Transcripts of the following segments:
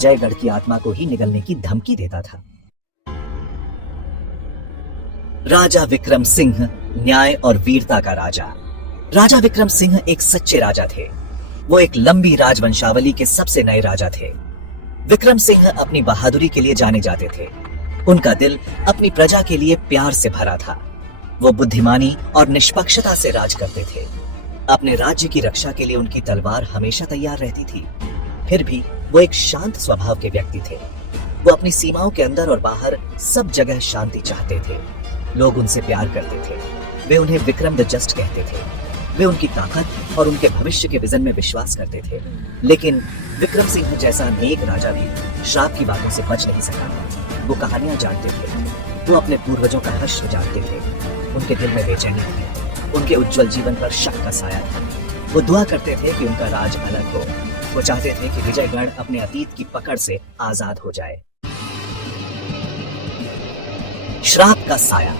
जयगढ़ की आत्मा को ही निगलने की धमकी देता था। राजा विक्रम सिंह, न्याय और वीरता का राजा। राजा विक्रम सिंह एक सच्चे राजा थे। वो एक लंबी राजवंशावली के सबसे नए राजा थे। विक्रम सिंह अपनी बहादुरी के लिए जाने जाते थे। उनका दिल अपनी प्रजा के लिए प्यार से भरा था। वो बुद्धिमानी और निष्पक्षता से राज करते थे। अपने राज्य की रक्षा के लिए उनकी तलवार हमेशा तैयार रहती थी। फिर भी वो एक शांत स्वभाव के व्यक्ति थे। वो अपनी सीमाओं के अंदर और बाहर सब जगह शांति चाहते थे। लोग उनसे प्यार करते थे। वे उन्हें विक्रम द जस्ट कहते थे। वे उनकी ताकत और उनके भविष्य के विजन में विश्वास करते थे। लेकिन विक्रम सिंह जैसा नेक राजा भी श्राप की बातों से बच नहीं सका। वो कहानियां जानते थे। वो अपने पूर्वजों का हश्र जानते थे। उनके दिल में बेचैनी थी। उनके उज्जवल जीवन पर शक का साया था। वो दुआ करते थे कि उनका राज अलग हो। वो चाहते थे कि विजयगढ़ अपने अतीत की पकड़ से आजाद हो जाए। श्राप का साया।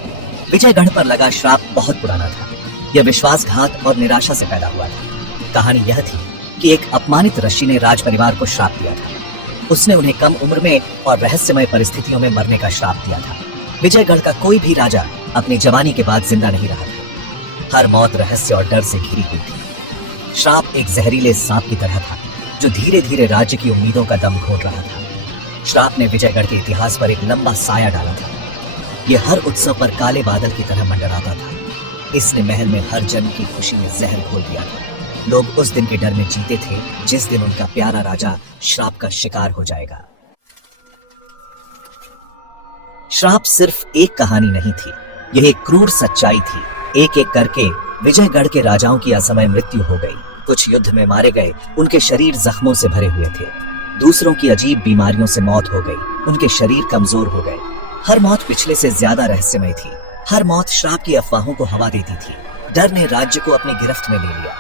विजयगढ़ पर लगा श्राप बहुत पुराना था। यह विश्वासघात और निराशा से पैदा हुआ था। कहानी यह थी कि एक अपमानित ऋषि ने राज परिवार को श्राप दिया था। उसने उन्हें कम उम्र में और रहस्यमय परिस्थितियों में मरने का श्राप दिया था। विजयगढ़ का कोई भी राजा अपनी जवानी के बाद जिंदा नहीं रहा था। हर मौत रहस्य और डर से घिरी हुई थी। श्राप एक जहरीले सांप की तरह था जो धीरे धीरे राज्य की उम्मीदों का दम घोट रहा था। श्राप ने विजयगढ़ के इतिहास पर एक लंबा साया डाला था। यह हर उत्सव पर काले बादल की तरह मंडराता था। इसने महल में हर जन की खुशी में जहर घोल दिया था। लोग उस दिन के डर में जीते थे जिस दिन उनका प्यारा राजा श्राप का शिकार हो जाएगा। श्राप सिर्फ एक कहानी नहीं थी, यह एक क्रूर सच्चाई थी। एक एक करके विजयगढ़ के राजाओं की असमय मृत्यु हो गई। कुछ युद्ध में मारे गए, उनके शरीर जख्मों से भरे हुए थे। दूसरों की अजीब बीमारियों से मौत हो गई, उनके शरीर कमजोर हो गए। हर मौत पिछले से ज्यादा रहस्यमय थी। हर मौत श्राप की अफवाहों को हवा देती थी। डर ने राज्य को अपनी गिरफ्त में ले लिया।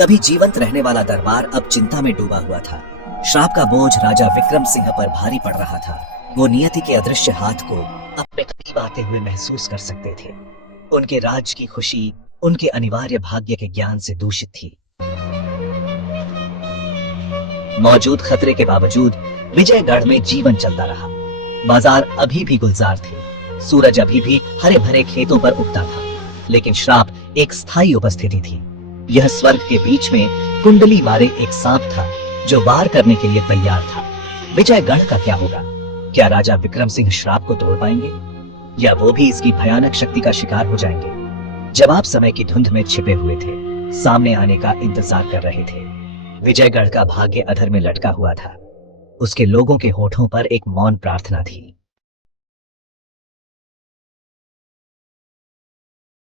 कभी जीवंत रहने वाला दरबार अब चिंता में डूबा हुआ था। श्राप का बोझ राजा विक्रम सिंह पर भारी पड़ रहा था। वो नियति के अदृश्य हाथ को अपने करीब आते हुए महसूस कर सकते थे। उनके राज की खुशी उनके अनिवार्य भाग्य के ज्ञान से दूषित थी। मौजूद खतरे के बावजूद विजयगढ़ में जीवन चलता रहा। बाजार अभी भी गुलजार थे। सूरज अभी भी हरे भरे खेतों पर उगता था। लेकिन श्राप एक स्थायी उपस्थिति थी। यह स्वर्ग के बीच में कुंडली मारे एक सांप था जो वार करने के लिए तैयार था। विजयगढ़ का क्या होगा? क्या राजा विक्रम सिंह श्राप को तोड़ पाएंगे या वो भी इसकी भयानक शक्ति का शिकार हो जाएंगे? जवाब समय की धुंध में छिपे हुए थे, सामने आने का इंतजार कर रहे थे। विजयगढ़ का भाग्य अधर में लटका हुआ था। उसके लोगों के होठों पर एक मौन प्रार्थना थी।